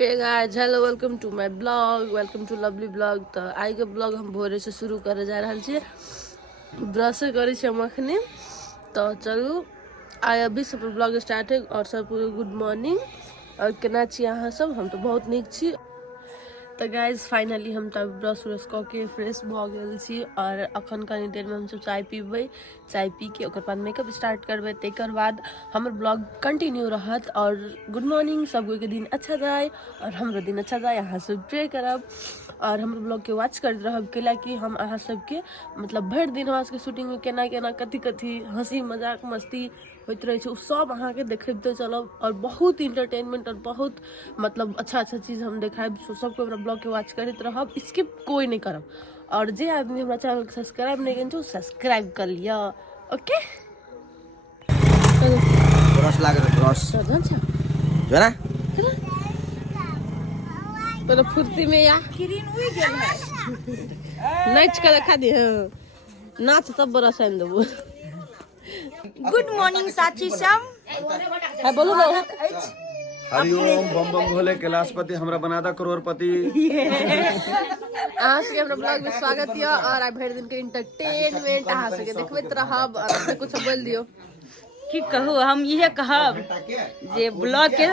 Hey guys, hello, welcome to my blog, welcome to lovely blog. तो आई के blog हम भोरे से शुरू करे जा रहा छे। ब्रश करे छे हम अखने। तो चलू आई अभी सब ब्लॉग स्टार्ट है। और सब गुड मॉर्निंग। और केना छी अहाँ सब? हम तो बहुत नीक छी। तो गाइज फाइनली हम तब ब्रश व्रश कऽ के फ्रेश भऽ गेल छी। और अखन कनी देर में हम सब चाय पीबै। चाय पी के ओकर बाद मेकअप स्टार्ट करबै। तेकर बाद हमर ब्लॉग कंटिन्यू रहत। और गुड मॉर्निंग, सब कोई के दिन अच्छा जाए और हमरो दिन अच्छा जाए। अहाँ सब प्रे करब और हमर ब्लॉग के वॉच करते रहब, कैलाकि हम अहाँ सबके मतलब भरि दिन हमरा सबके शूटिंग में केना केना कथी कथी हंसी मजाक मस्ती होते रहे छै, सब अहाँ के देखते चलब। और बहुत इंटरटेनमेंट और बहुत मतलब अच्छा अच्छा चीज हम देखाब। सबको अपना ब्लॉग के वॉच करते रहब, स्किप कोई नहीं करब। और जे आदमी हमारा चैनल के सब्सक्राइब नहीं करें सब्सक्राइब कर लिया। ओके ब्रश लागे ब्रश जो ना तो फुर्ती में या नाच के देखा दी। नाच तब ब्रश आन देबो। गुड मॉर्निंग साथी सब। है बोलो ना। हरिओम बम बम भोले कैलाशपति हमरा बनादा करोड़पति। अहाँ सबके हमरा ब्लॉग में स्वागत है। और आई भरि दिन के इंटरटेनमेंट अहाँ सबके देखबैत रहब। और अपने कुछ बोल दियो। की कहू, हम इहे कहब जे ब्लॉग के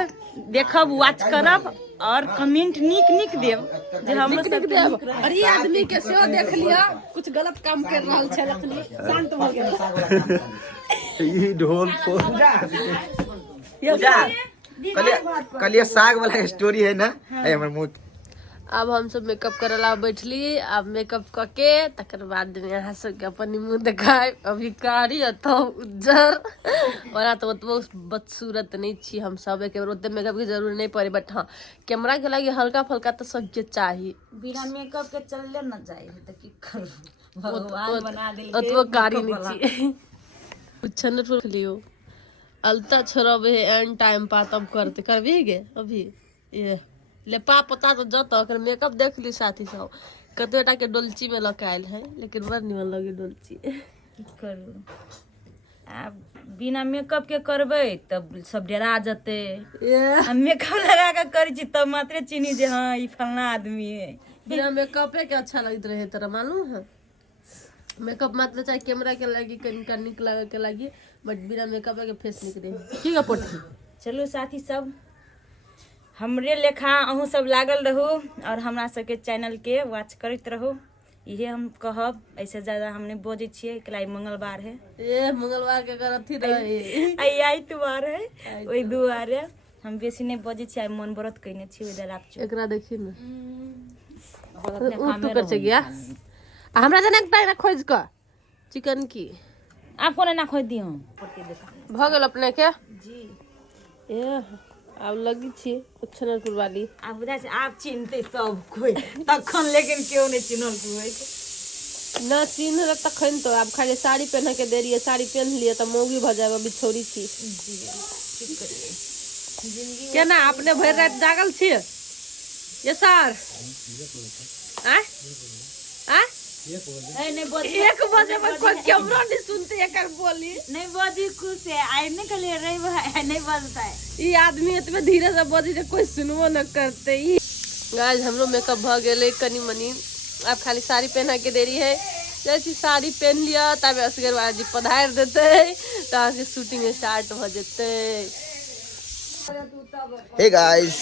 देखब, वॉच करब और कमेंट नीक नीक देब जे हमरो सब देब। और ये आदमी के सेहो देख लिया कुछ गलत काम कर रहल छै, लखनी शांत भ गेल। ई ढोल कलिया साग वाला स्टोरी है ना। हमर मुंह अब हम सब मेकअप करे ला बैठली। अब मेकअप करके तकर बाद में यहाँ सबके अपन मुँह दिखाए। अभी कारी तो उज्जर और तो ओतबो बदसूरत नहीं छी हम सब। एक बार ओते मेकअप की जरूरत नहीं पड़े, बट हाँ कैमरा के लगे हल्का फुल्का तो सबके चाहिए। बिना मेकअप के चलले न जाए त की करू, भगवान बना देल के ओतबो कारी नहीं छी। छन फुल लियो अलता छोड़ब एंड टाइम पा तब करते करबी गे। अभी ये ले पा पता तो जता कर मेकअप देख ली साथी सब कतेटा के डोलची में लकायल है, लेकिन बड़ निमन लगे डोलची। की करू, अब बिना मेकअप के करबै तब सब डरा जते। हम मेकअप लगा के करै छी तब मात्र चिन्ही जे हाँ ई फलना आदमी है। बिना मेकअपे के अच्छा लगत रहे तेरा मालूम है। मेकअप मात्र चाहे कैमरा के लगी कनिका निक लगे के लगी, बट बिना मेकअप के फेस निक रहे। ठीक है पोटी। चलो साथी सब, हमरे लेखा अहूँ सब लागल रहू और हमरा सबके चैनल के वॉच करते रहू। इहे हम कहब, ऐसे ज्यादा हम नहीं बोझे छिए कि मंगलवार है। ए मंगलवार के कर अथी रहे आई इतवार है ओई दुआर है। हम बेसी नहीं बोझे छिए, मन व्रत कइने छी ओदे रात एकरा देखी न उठ कर गया। हमरा जने एकटा खोज क चिकन की आप कोने ना खोज दियो भ गेल अपने के जी। ए अब लगी छी छनरपुर वाली। आप बुझा छै आप चिन्हते सब कोई तखन, लेकिन क्यों नहीं चिन्हल कोई न चिन्ह तखन। तो अब खाली साड़ी पहन के दे रही, साड़ी पहन लिए तो मौगी भ जाएगा। अभी छोड़ी छी जी, ठीक करिए केना अपने भर रात जागल छी ये सर। आ आ नहीं बोझ 1 बजे में कोई कैमरा नहीं सुनते एकर बोली। नहीं बोझी खुश है आई नहीं कलिए रही है नहीं बोलता है ये आदमी इतने धीरे से बोली जे कोई सुनबो न करते। ई गाइस हमरो मेकअप भ गेले कनी मनी। अब खाली साड़ी पहना के देरी है। जैसी साड़ी पहन लिया तब असगर जी पधार देते तो के शूटिंग स्टार्ट हो जते। हे गाइस,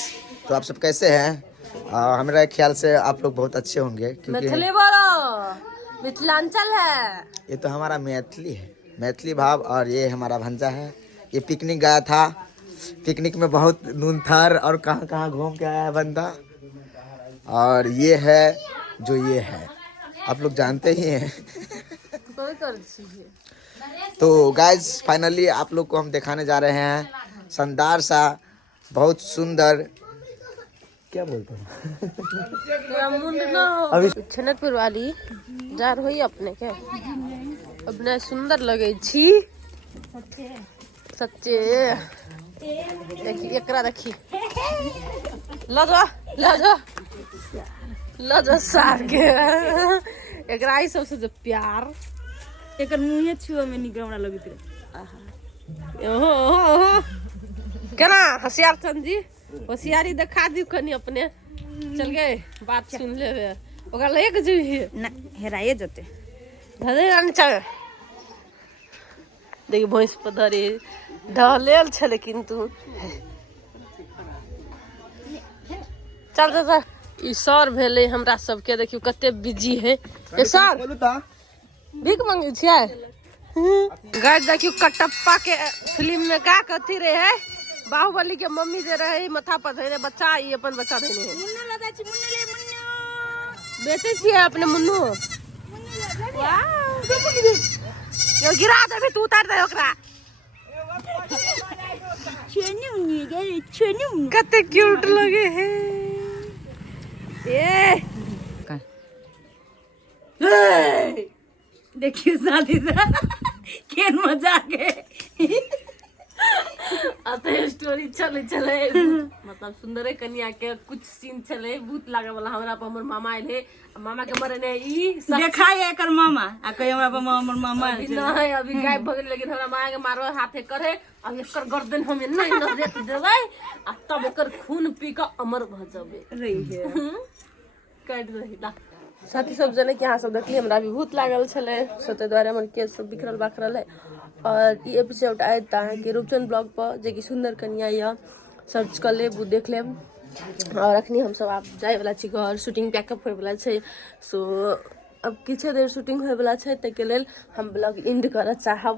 तो आप सब कैसे हैं? हमारे ख्याल से आप लोग बहुत अच्छे होंगे क्योंकि मैथिली बोलो, मिथिलांचल है ये तो हमारा मैथिली है, मैथिली भाव। और ये हमारा भंजा है। ये पिकनिक गया था, पिकनिक में बहुत नून थर और कहाँ कहाँ घूम के आया है बंदा। और ये है जो ये है, आप लोग जानते ही हैं। तो गाइस फाइनली आप लोग को हम दिखाने जा रहे हैं शानदार सा बहुत सुंदर, क्या बोलते हैं अभी छनरपुर वाली जा रही अपने के। अपने सुंदर लगे छी सच्चे। देखी एकरा देखी लजा सार के एकरा ही सबसे जो प्यार एकर मुंहे छुए में निक हमरा लगत रहे। ओहो केना होशियार चंद जी होशियारी दिखा दी कनी अपने चल गए बात सुन ले ओकरा लेके जेबी ना हेराए जते धरे आने चाहे देखिए भैंस पर धरे ढलेल छे लेकिन तू चल चल ई सर भेले हमरा सबके देखियो कते बिजी है ए सर भीख मांगे छियै गाइस देखियो कटप्पा के फिल्म में का कथी रहे है बाहुबली के मम्मी जे रहे माथा पर धरे बच्चा ई अपन बच्चा देने है मुन्ना लगा छी मुन्ना ले मुन्ना बेचे छियै अपने मुन्नू वाह यो गिरा देबी तू उतार दे ओकरा कते क्यूट लगे है ए देखियो शादी से केन मजा के अते स्टोरी चले मतलब सुंदर कन्या के कुछ सीन चले भूत लागे वाला हमरा पर हमर मामा आइल है मामा के मरे ने ई देखाय एकर मामा आ कहे हमरा पर हमर मामा नहीं अभी गायब भ गेल लेकिन हमरा माया के मारवा हाथे करे अब एकर गर्दन हम नहीं न देख देबै आ तब एकर खून पी के अमर भ जाबे रही है काट रही ला साथी सब जने के यहाँ सब देखली हमरा भी भूत लागल छले सोते द्वारे हमर केस सब बिखरल बाखरल है और ई एपिसोड आयत ताकि के रूपचंद ब्लॉग पर जे कि सुंदर कन्या या सर्च कर ले वो देख लेब और अखनी हम सब आप जाए वाला छी घर शूटिंग पैकअप होय वाला छै सो अब किछे देर शूटिंग होय वाला छै त के लेल हम ब्लॉग एंड करऽ चाहब।